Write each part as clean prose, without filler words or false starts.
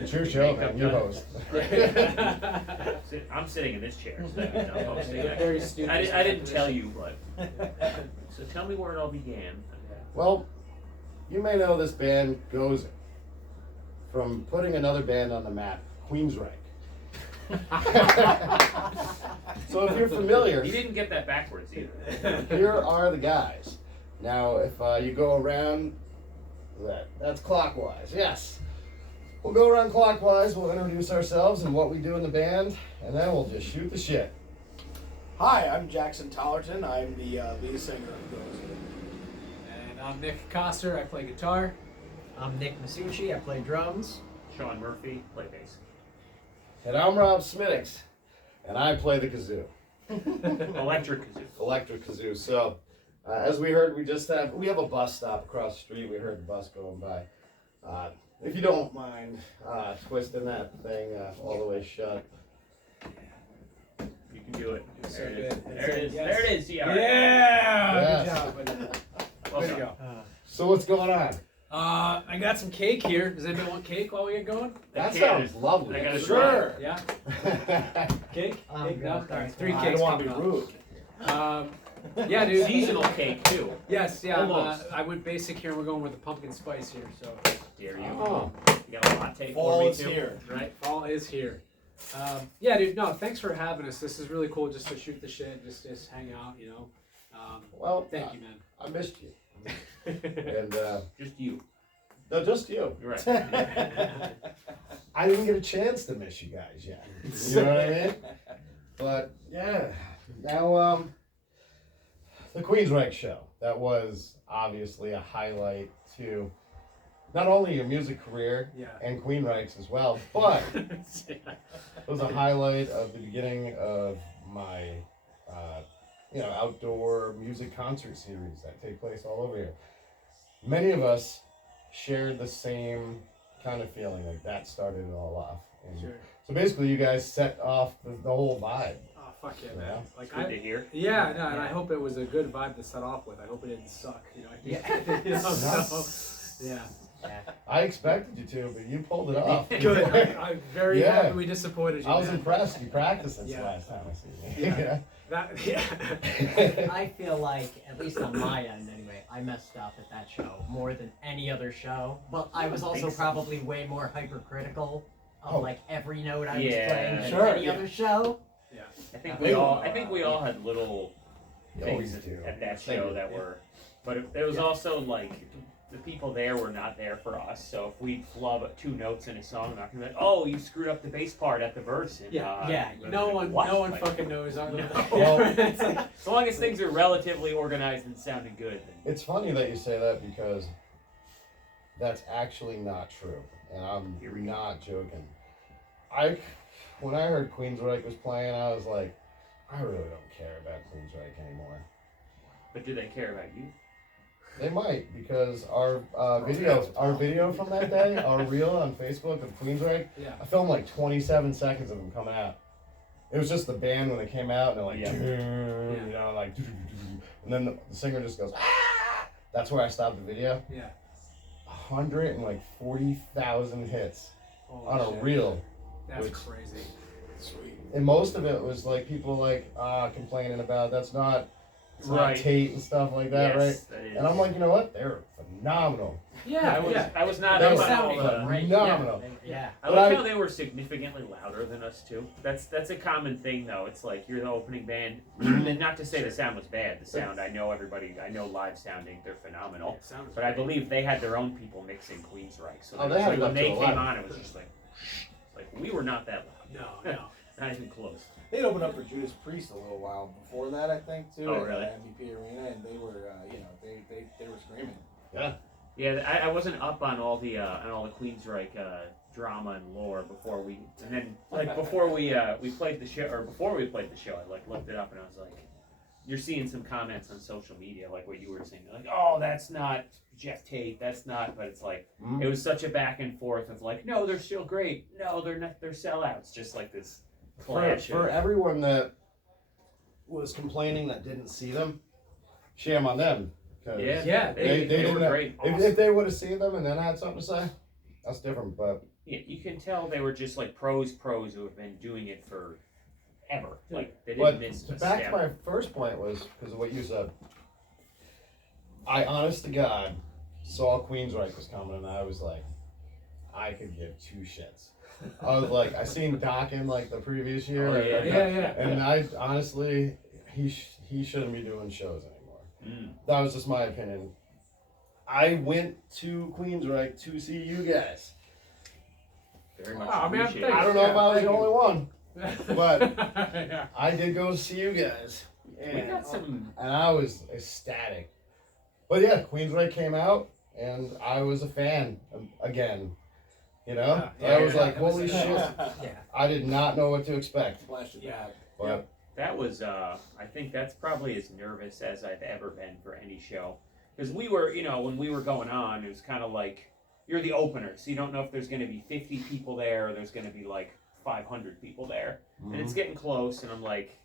It's your show, man. You host. I'm sitting in this chair, so that means I'm hosting. Very stupid. I didn't tell you, but so tell me where it all began. Well, you may know this band Gozer from putting another band on the map, Queensryche. So if you're familiar, You didn't get that backwards either. here are the guys. Now, if you go around, that's clockwise, yes. We'll go around clockwise, we'll introduce ourselves and what we do in the band, and then we'll just shoot the shit. Hi, I'm Jackson Tollerton. I'm the lead singer of Gozer. And I'm Nick Coster. I play guitar. I'm Nick Masucci. I play drums. Sean Murphy, play bass. And I'm Rob Smittix, and I play the kazoo. Electric kazoo. Electric kazoo. So, as we heard, we have a bus stop across the street. We heard the bus going by. If you don't mind twisting that thing all the way shut. You can do it. So There it is. good. There it is. Yes. There it is. Yeah. Yeah! Yes. Good job, buddy. Way to go. So what's going on? I got some cake here. Does anybody want cake while we get going? That Okay. sounds lovely. I got a Sure. Yeah. Cake? I'm Cake? good, No? All right. thanks. 3 I cakes don't want to coming be up. rude. Yeah, dude. Seasonal cake too. Yes, yeah. Almost. I went basic here. We're going with the pumpkin spice here. So Dare you? Oh. You got a latte for Fall me is too, here. right? fall is here. Yeah, dude. No, thanks for having us. This is really cool. Just to shoot the shit, just hang out. You know. Well, Thank you, man. I missed you. And Just you. no, just you. You're right. I didn't get a chance to miss you guys yet. You know what I mean? But yeah, now the Queensryche show. That was obviously a highlight to not only your music career Yeah. and Queensryche's as well, but it was a highlight of the beginning of my outdoor music concert series that take place all over here. Many of us shared the same kind of feeling, like that started it all off. And Sure. so basically you guys set off the whole vibe. Oh fuck yeah, Yeah. man! Like It's good to hear. yeah, no, and I hope it was a good vibe to start off with. I hope it didn't suck. You know, I think, you know, so, yeah. I expected you to, but you pulled it off. Good. I'm very Yeah. happy we disappointed you. I was man. impressed. You practiced since Yeah. the last time I see you. Yeah. Yeah. I feel like, at least on my end anyway, I messed up at that show more than any other show. But I was also probably way more hypercritical of Oh. like every note I was Yeah. playing than Sure, any yeah. other show. Yeah. I think we all had little You things always do. at that They show do, that yeah. were, but it was also like the people there were not there for us. So if we flub 2 notes in a song, not gonna be like, oh, you screwed up the bass part at the verse. And, Yeah, No one, what? no one Like, fucking knows. No. It's like, As long as things are relatively organized and sounding good. Then It's funny that you say that because that's actually not true, and I'm Here we go. not joking. When I heard Queensryche was playing, I was like, I really don't care about Queensryche anymore. but do they care about you? They might, because our video from that day, our reel on Facebook of Queensryche, yeah. I filmed like 27 seconds of them coming out. It was just the band when they came out, and they're like, Yeah. you know, like, and then the singer just goes, ah! That's where I stopped the video. Yeah. 140,000 hits Holy on a shit. reel, That's which- crazy. Sweet. and most of it was like people like complaining about it's not Right. Tate and stuff like that, Yes, right? that is. And I'm like, you know what? They're phenomenal. Yeah. I was not They up were on all sounding the. great. Phenomenal. Yeah. I But like I- how they were significantly louder than us too. That's a common thing though. It's like you're the opening band, and not to say the sound was bad. The sound, I know live sounding, they're phenomenal. It sounds But I great. believe they had their own people mixing Queensryche. So Oh, it they was had like it when up they to came 11. on, it was just like we were not that loud. No. Not even close. They'd opened up for Judas Priest a little while before that, I think, too. Oh, at really? MVP Arena, and they were, they were screaming. Yeah, I wasn't up on all the Queensryche drama and lore before we, and then like before we played the show, or before we played the show, I like looked it up and I was like, you're seeing some comments on social media like what you were saying, like, oh, that's not Jeff Tate, that's not, but it's like it was such a back and forth of like, no, they're still great, no, they're not, they're sellouts, just like this clash. For everyone that was complaining that didn't see them, shame on them, 'Cause Yeah, they they didn't were know. great. If they would have seen them and then had something to say, that's different. But Yeah, you can tell they were just like pros who have been doing it for ever. Like they but didn't miss a back to step. my first point was because of what you said. I honest to God saw Queensryche was coming and I was like, I could give two shits. I was like, I seen Doc in like the previous year. Oh, yeah. Yeah. And I honestly, he shouldn't be doing shows anymore. That was just my opinion. I went to Queensryche to see you guys. Very much Oh, man, appreciated. thanks. I don't know if I was thank the you. only one. But- yeah. I did go see you guys. We got some. And I was ecstatic. But yeah, Queensryche came out and I was a fan again. You know? Yeah, I was yeah, like, it was holy like- shit. Yeah. I did not know what to expect. Flashed it Yeah. back. But That was, I think that's probably as nervous as I've ever been for any show. Because we were, when we were going on, it was kind of like, you're the opener, so you don't know if there's going to be 50 people there or there's going to be like 500 people there. And it's getting close, and I'm like,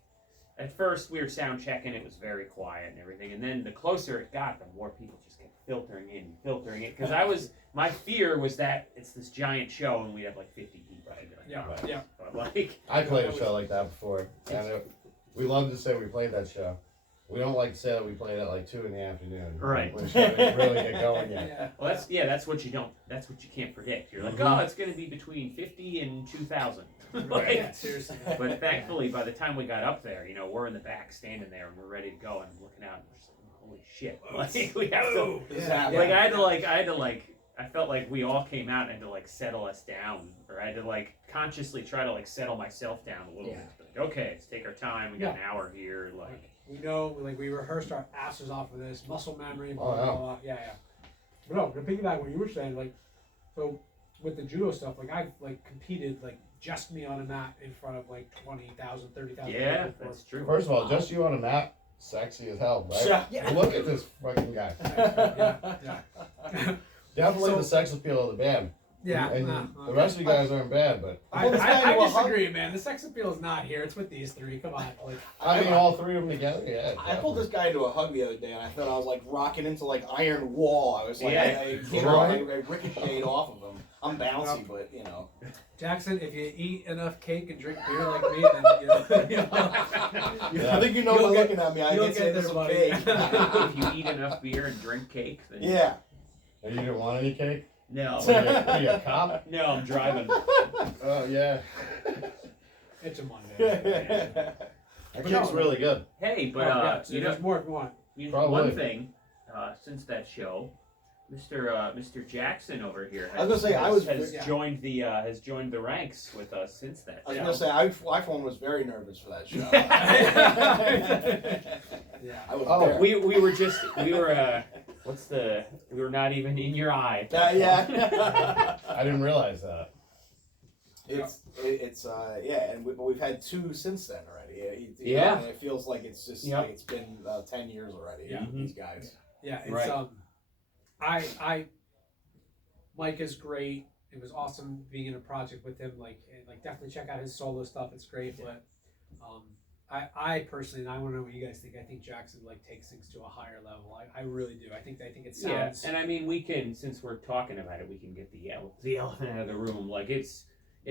at first we were sound checking, it was very quiet and everything. And then the closer it got, the more people just kept filtering in. Because my fear was that it's this giant show and we'd have like 50 people. I'd be like, Yeah, "Oh." yeah. But like, I played a show like that before. And we love to say we played that show. We don't like to say that we played at like 2 in the afternoon. Right. When the show didn't really get going yet. Yeah. well, that's what you can't predict. You're like, Mhm. oh, it's going to be between 50 and 2,000. Right, Like, seriously. but thankfully, by the time we got up there, we're in the back standing there and we're ready to go, and I'm looking out and we're just like, holy shit! Like we have to, Yeah. like I felt like we all came out and had to like settle us down, or I had to like consciously try to like settle myself down a little Yeah. bit. Like, okay, let's take our time. We got an hour here. Like, We know, like, we rehearsed our asses off of this, muscle memory, blah, Oh, blah, yeah. blah. Yeah. But no, to piggyback what you were saying, like, so with the judo stuff, like, I've, like, competed, like, just me on a mat in front of, like, 20,000, 30,000 yeah, people before. that's true. First of all, just you on a map, sexy as hell, right? Yeah. Look at this fucking guy. Yeah. Definitely So- the sex appeal of the band. Yeah. And nah, the rest of you guys aren't bad, but I disagree, man. The sex appeal is not here. It's with these three. Come on. Like, I mean, all three of them together, yeah. I pulled this guy into a hug the other day, and I thought I was like rocking into like iron wall. I was like, Yeah. I ricocheted off of him. I'm bouncy, but Jackson, if you eat enough cake and drink beer like me, then Yeah. I think you know by You'll get- looking at me. I you'll can say get this there, is buddy. fake. If you eat enough beer and drink cake, then Yeah. You didn't want any cake? no, Are you a cop? no, I'm driving. Oh, yeah. it's a Monday. That cake's really good. Hey, but so there's more if you want. Probably. one thing, since that show, Mr. Jackson over here I was gonna say, has yeah. joined the ranks with us since that I was show. gonna say, iPhone was very nervous for that show. Yeah. I was Oh, there. we were not even in your eye. Yeah. I didn't realize that. It's but we've had two since then already. Yeah. And it feels like it's just Yep. like it's been 10 years already. Yeah. These guys. Yeah, it's Right. Mike is great. It was awesome being in a project with him. Like definitely check out his solo stuff. It's great. But I personally, and I want to know what you guys think. I think Jackson like takes things to a higher level. I really do. I think it sounds. Yeah, and I mean, we can, since we're talking about it, we can get the elephant out of the room. Like it's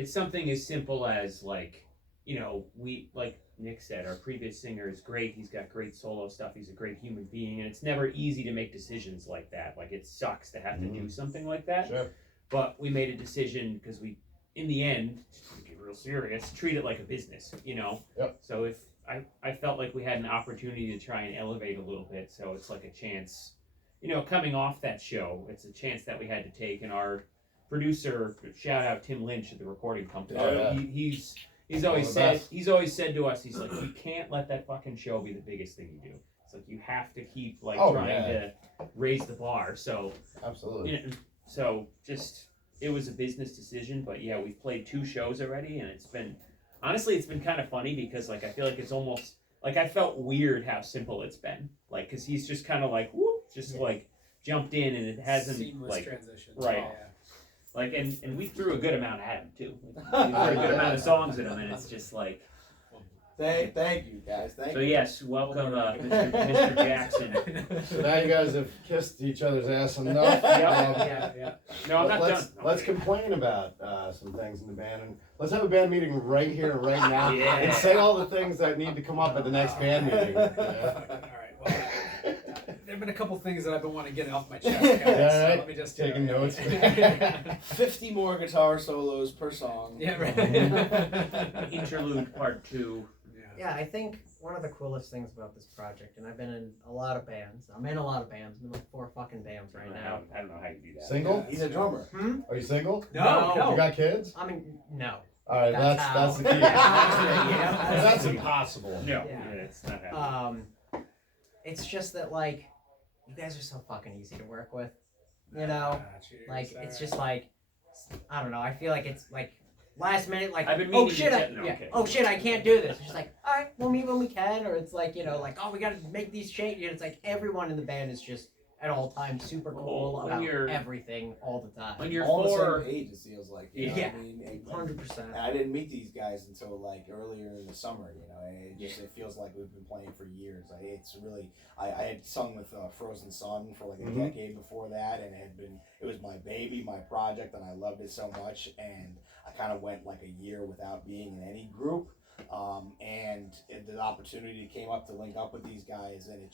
something as simple as like, we, like Nick said, our previous singer is great. He's got great solo stuff. He's a great human being, and it's never easy to make decisions like that. Like it sucks to have to do something like that. Sure. But we made a decision because we, in the end, to be real serious, treat it like a business. Yep. So if I felt like we had an opportunity to try and elevate a little bit, so it's like a chance, coming off that show, it's a chance that we had to take. And our producer, shout out Tim Lynch at the recording company. Oh, yeah. He's always the said best. to us, he's like, you can't let that fucking show be the biggest thing you do. It's like you have to keep like trying to raise the bar. So Absolutely. so just it was a business decision, but yeah, we've played 2 shows already, and it's been kind of funny because like I feel like it's almost like I felt weird how simple it's been, like because he's just kind of like whoop, just like jumped in, and it hasn't seamless like transition. right. Yeah. like and we threw a good amount at him too. We threw a good amount of songs at him, and it's just like Thank you, guys. Thank So you. yes, welcome, Mr. Jackson. So now you guys have kissed each other's ass enough. Yeah. No, I'm not let's, done. Let's complain about some things in the band, and let's have a band meeting right here, right now, Yeah. and say all the things that need to come up at the next band meeting. All right. Well, there have been a couple things that I've been wanting to get off my chest, guys. Yeah, So right. let me just Taking notes. 50 more guitar solos per song. Yeah, right. Interlude part 2. Yeah, I think one of the coolest things about this project, and I've been in a lot of bands. I'm in a lot of bands. I'm in like 4 fucking bands right now. I don't know how you do that. Single? He's a drummer. Are you single? No. You got kids? I mean, no. All right, That's that's the key. Yeah. That's impossible. No, Yeah. it's not happening. It's just that like, you guys are so fucking easy to work with. You know, like it's just like, I don't know. I feel like it's like last minute, like, I've been oh meaning shit, to no, okay. oh shit, I can't do this. It's just like, all right, we'll meet when we can, or it's like, you know, like, oh, we gotta make these changes. It's like everyone in the band is just at all times super cool Well, when about you're- everything all the time. When you're All the 4, same age, it feels like. You know Yeah. what I mean? 100%. And I didn't meet these guys until like earlier in the summer, you know. And it feels like we've been playing for years. It's really I had sung with Frozen Sun for like a decade before that, and it was my baby, my project, and I loved it so much. And I kind of went like a year without being in any group. The opportunity came up to link up with these guys, and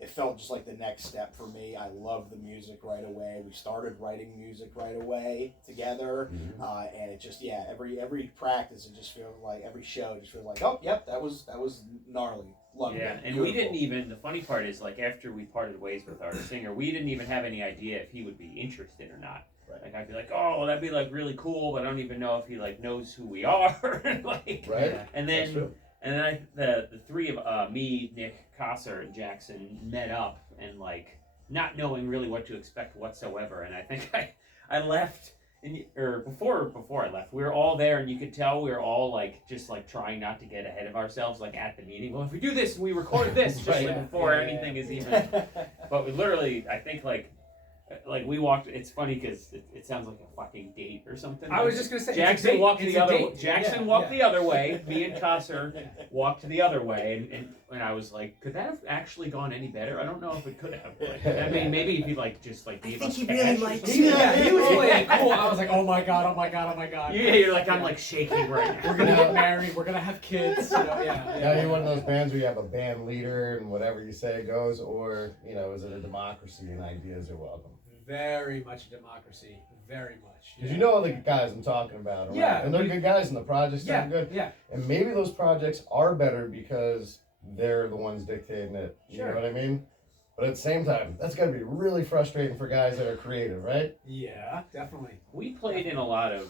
it felt just like the next step for me. I loved the music right away. We started writing music right away together, and it just every practice it just feels like every show just feels like, oh yep, that was gnarly. Loved yeah, it. and Beautiful. we didn't even. The funny part is, like, after we parted ways with our singer, we didn't even have any idea if he would be interested or not. Right. Like, I'd be like, oh, well, that'd be like really cool, but I don't even know if he like knows who we are. Like, Right? and That's then true. the three of me, Nick, Gozer, and Jackson met up and like not knowing really what to expect whatsoever. And I think I left. Before I left, we were all there, and you could tell we were all like just like trying not to get ahead of ourselves, like at the meeting. Well, if we do this, and we record this, just Right. like before anything is even. But we literally, I think like we walked. It's funny because it sounds like a fucking date or something. I was just gonna say Jackson walked it's the a other. date. Jackson Yeah, walked yeah. the other way. Me and Gozer walked the other way, and I was like, could that have actually gone any better? I don't know if it could have. Like, I mean, maybe if he like just like I gave think us he cash really or likes something. you. Yeah, he was playing cool. I was like, oh my god. Yeah, you're like, I'm like shaking right now. We're gonna get married. We're gonna have kids. You know, yeah. Now you're one of those bands where you have a band leader and whatever you say goes, or is it a democracy and ideas are welcome? Very much a democracy. Very much. Because you know all the guys I'm talking about, right? Yeah, And they're good guys, and the projects Yeah. sound good. Yeah. And maybe those projects are better because they're the ones dictating it. You Sure. know what I mean? But at the same time, that's got to be really frustrating for guys that are creative, right? Yeah. Definitely. We played in a lot of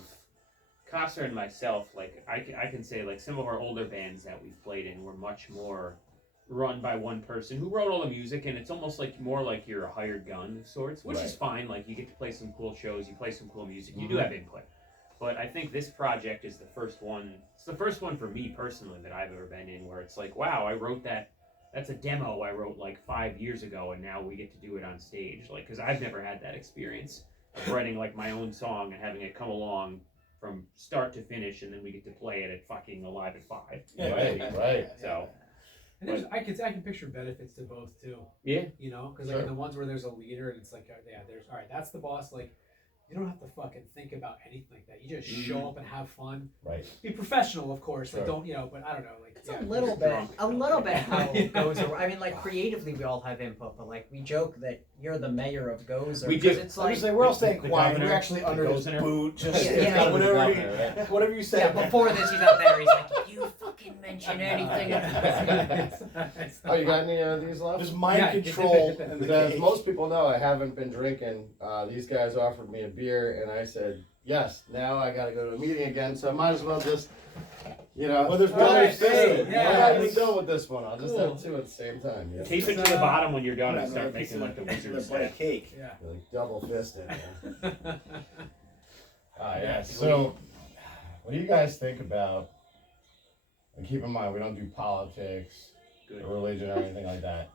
Gozer and myself. Like I can say like some of our older bands that we've played in were much more run by one person who wrote all the music, and it's almost like more like you're a hired gun of sorts, which is fine. Like you get to play some cool shows, you play some cool music, you do have input. But I think this project is the first one. It's the first one for me personally that I've ever been in where it's like, wow, I wrote that. That's a demo I wrote like 5 years ago, and now we get to do it on stage. Like, because I've never had that experience of writing like my own song and having it come along from start to finish, and then we get to play it at fucking Alive at 5. You know what I mean? Right. So. And I can picture benefits to both too. Yeah. You know, because Sure. like in the ones where there's a leader and it's like, there's all right, that's the boss. Like, you don't have to fucking think about anything like that. You just show up and have fun. Right. Be professional, of course. Sure. Like, don't but I don't know. Like, It's a little bit how Yeah. it goes. I mean, like creatively, we all have input, but like we joke that you're the mayor of Gozer. We do. It's I was like say we're all staying the quiet. governor, We're actually the under his Gozer. boot. Just Yeah, yeah. whatever you say. yeah. Before this, he's out there. He's like, if you fucking mention anything. Oh, you got any of these left? Just mind Yeah. control. and the Because cake. most people know I haven't been drinking. These guys offered me a beer, and I said, yes, now I got to go to a meeting again, so I might as well just, Well, there's Well, one there's thing. two. Yeah. I'm not even done with this one. I'll just Cool. have two at the same time. Yeah. Tape it to the bottom when you're done and start making like the wizard Like step. cake. Yeah. You're like double fisted. Man. Yeah. Yeah. So, what do you guys think about? And keep in mind, we don't do politics Good. or religion or anything like that.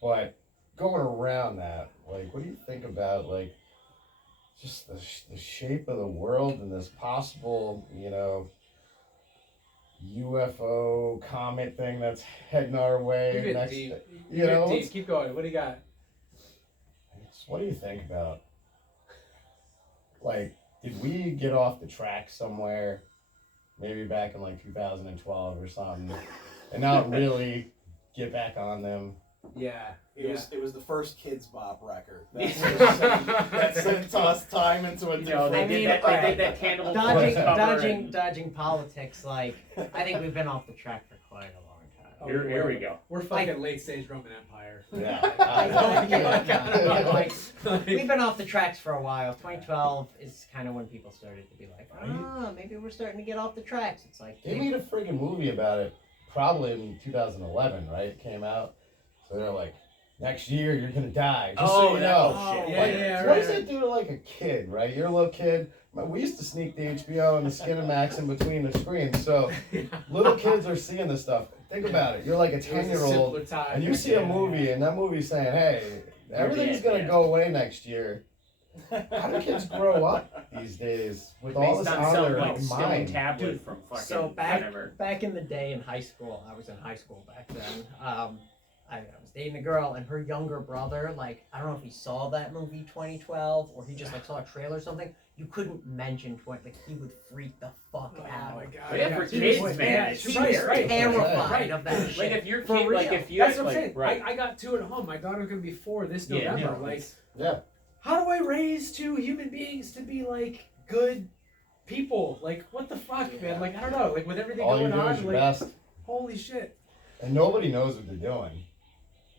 But going around that, like, what do you think about like just the shape of the world and this possible, UFO comet thing that's heading our way. You get next, deep. you know, Deep. Keep going. What do you got? what do you think about? Like, did we get off the track somewhere? Maybe back in like 2012 or something, and not really get back on them. Yeah. It was the first Kids Bop record. That sent us time into a You know, they different. did that cannibal Dodging, Corpse cover dodging, and- dodging politics. Like, I think we've been off the track for quite a long time. Oh, Here we go. We're fucking late stage Roman Empire. Yeah. We've been off the tracks for a while. 2012 is kind of when people started to be like, maybe we're starting to get off the tracks. It's like, They made a friggin' movie about it, probably in 2011, right? It came out. So they're like, next year you're gonna die. Just so you know. oh, shit. yeah, Like, yeah, what right. does that do to like a kid, right? You're a little kid. We used to sneak the HBO and the Skinamax in between the screens, so little kids are seeing this stuff. Think about it. You're like a It was a 10-year-old, simpler time. and you see a movie, and that movie's saying, "Hey, everything's gonna go away next year." How do kids grow up these days with all Based this on on some their like stone mind? tablet Dude, from fucking So back whatever. back in the day in high school, I was in high school back then. I was dating a girl, and her younger brother, like, I don't know if he saw that movie 2012 or he just like saw a trailer or something. You couldn't mention 20, like he would freak the fuck Oh out. my god. But yeah, for Dude, kids, wait, man, yeah, it's she's scary. right. Terrified Right. of that shit. Like if your For kid, like real. if you That's what I'm like, saying. right. I got two at home. My daughter's gonna be 4 this Yeah, November. no, Like, it's- Yeah. how do I raise 2 human beings to be like good people? Like, what the fuck, man? Like, I don't know. Like, with everything All you going do on, is your like, best, holy shit. and nobody knows what they're doing.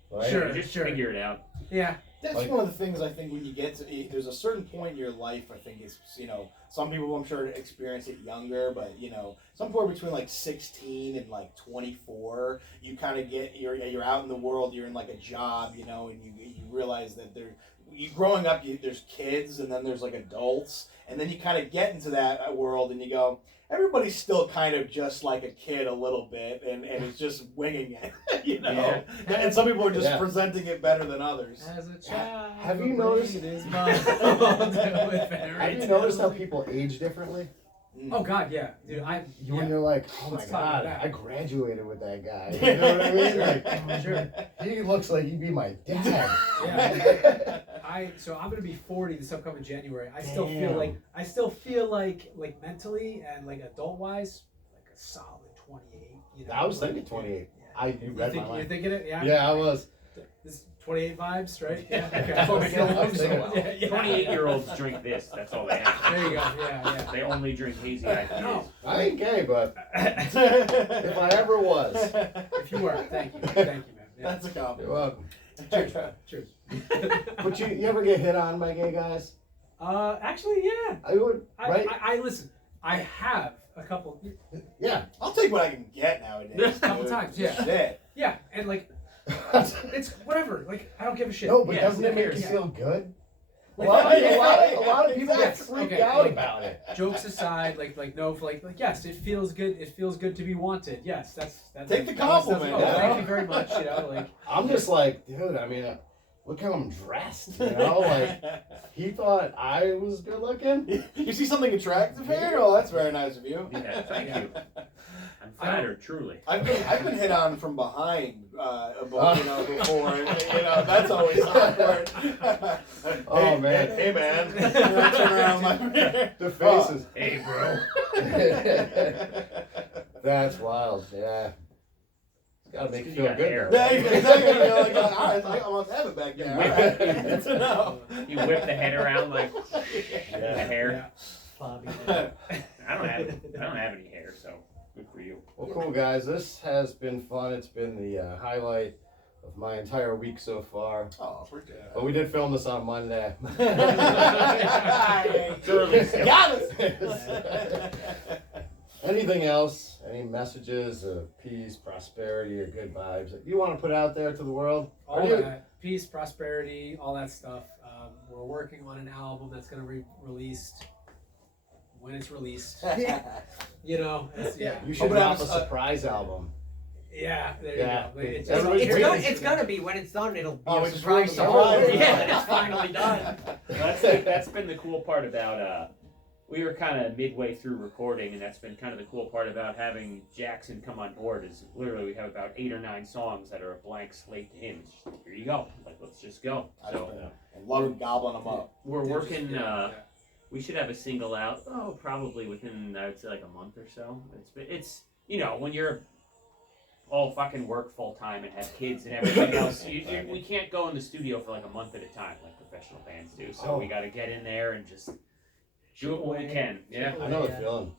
Right? Sure. You just figure it out. Yeah. That's Like- one of the things I think when you get to, there's a certain point in your life, I think is, some people I'm sure experience it younger, but somewhere between like 16 and like 24, you kind of you're out in the world, you're in like a job, and you realize that growing up, there's kids and then there's like adults, and then you kind of get into that world and you go, everybody's still kind of just like a kid a little bit, and it's just winging it, Yeah. And some people are just Yeah. presenting it better than others. As a child. Have you noticed- it is mine. Have Have you noticed how people age differently? Oh god, yeah, dude. When you're like, oh my Let's talk about god, that. I graduated with that guy. You know what I mean? Like, Sure. he looks like he'd be my dad. Yeah. So I'm gonna be 40 this upcoming January. I still feel like mentally and like adult wise, like a solid 28. I was thinking 28. Yeah. You You read think, my you're mind. thinking it? Yeah. Yeah, I was. This 28 vibes, right? Yeah. Okay. That's what I feel like. Yeah. 28-year-olds drink this. That's all they have. There you go. Yeah. They only drink hazy IPAs. No. I ain't gay, but if I ever was, If you were, thank you, man. Yeah. That's a you're compliment. welcome. Cheers. But you ever get hit on by gay guys? Actually, yeah. I would, right? I listen. I have a couple. Yeah. I'll take what I can get nowadays. A couple dude. times, yeah. Shit. Yeah, and like it's whatever. Like I don't give a shit. No, but Yeah, doesn't it make you yeah. feel good? A Like, lot of people get Yes, freaked okay, out like- about it. Jokes aside, like yes, it feels good. It feels good to be wanted. Yes, that's Take the that's- compliment, Oh, you know? thank you very much. Like I'm just like, dude, I mean, look how I'm dressed, you know? Like, he thought I was good looking. You see something attractive here? Oh, that's very nice of you. Yeah, thank you. I'm flattered, truly. I've been hit on from behind, before. That's always awkward. Oh, man. Hey man. I turn around like, The faces. Hey, bro. That's wild, yeah. It's gotta make you You feel got good. hair. though. Yeah, exactly. You're like, all right, I almost have it back there. All right. Good to know. You whip the head around like the Yeah. hair. Bobby. I don't have any hair, so good for you. Well, cool, guys. This has been fun. It's been the highlight of my entire week so far. Oh, we're good. But we did film this on Monday. It's early still. Got us. Anything else? Any messages of peace, prosperity, or good vibes that you want to put out there to the world? all that peace, prosperity, all that stuff. We're working on an album that's gonna be released when it's released. It's, yeah. You should but drop a I'm- surprise album. Yeah, there Yeah. you go. It's, Everybody's it's, waiting. It's gonna be when it's done. It'll be Oh, a it's surprise. just to ruined the all. surprise. Yeah, it's finally done. That's been the cool part about we were kind of midway through recording, and that's been kind of the cool part about having Jackson come on board. Is literally we have about 8 or 9 songs that are a blank slate to him. It's just, here you go, like let's just go. So And love gobbling them up. we're working. We should have a single out. Oh, probably within I would say like a month or so. It's you know when you're all fucking work full time and have kids and everything else, we can't go in the studio for like a month at a time like professional bands do. So we got to get in there and just do it when we can. Yeah, I know the feeling.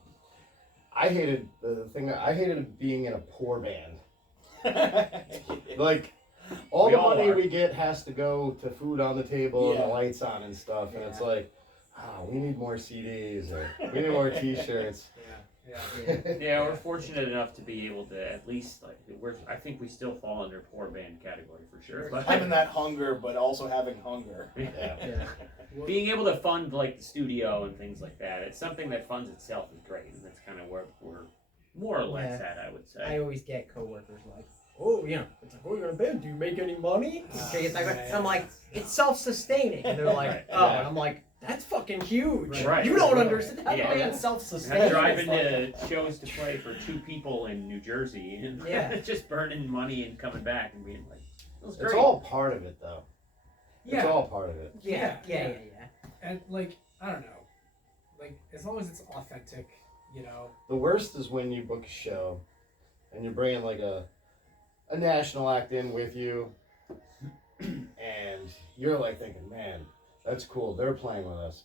I hated I hated being in a poor band. Like all the money we get has to go to food on the table and the lights on and stuff, and it's like, oh, we need more CDs or we need more T-shirts. Yeah, we're fortunate enough to be able to at least like I think we still fall under poor band category for sure. But Having that hunger, but also having hunger. Being able to fund like the studio and things like that, it's something that funds itself is great, and that's kind of where we're more or less at, I would say. I always get coworkers like, oh, you know, it's like, oh, you're in a band, do you make any money? And I'm like, it's self-sustaining. And they're like, oh, and I'm like, that's fucking huge. Right. You don't understand how band's self-sustaining. I'm driving to shows to play for 2 people in New Jersey and just burning money and coming back and being like, it was great. It's all part of it, though. It's all part of it. Yeah. And like, I don't know, like as long as it's authentic, you know. The worst is when you book a show and you're bringing like a national act in with you, and you're like thinking, man, that's cool, they're playing with us.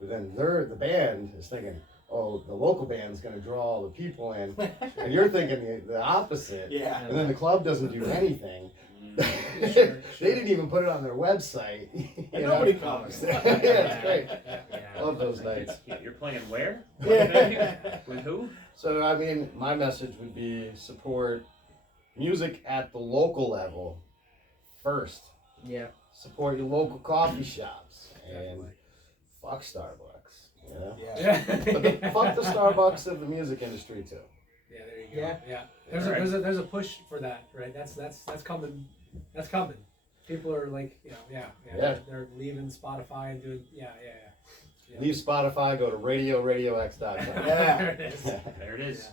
But then the band is thinking, oh, the local band's going to draw all the people in. And you're thinking the opposite. Yeah. And then the club doesn't do anything. They didn't even put it on their website. And nobody comes. Yeah, it's great. Love those nights. You're playing where? Yeah. With who? So, I mean, my message would be support music at the local level first. Yeah. Support your local coffee shops and fuck Starbucks, you know? But fuck the Starbucks of the music industry too. Yeah, there you go. Yeah. There's a push for that, right? That's coming. That's coming. People are like, you know, they're leaving Spotify and doing Leave Spotify, go to RadioRadioX.com. Yeah. There it is. There it is.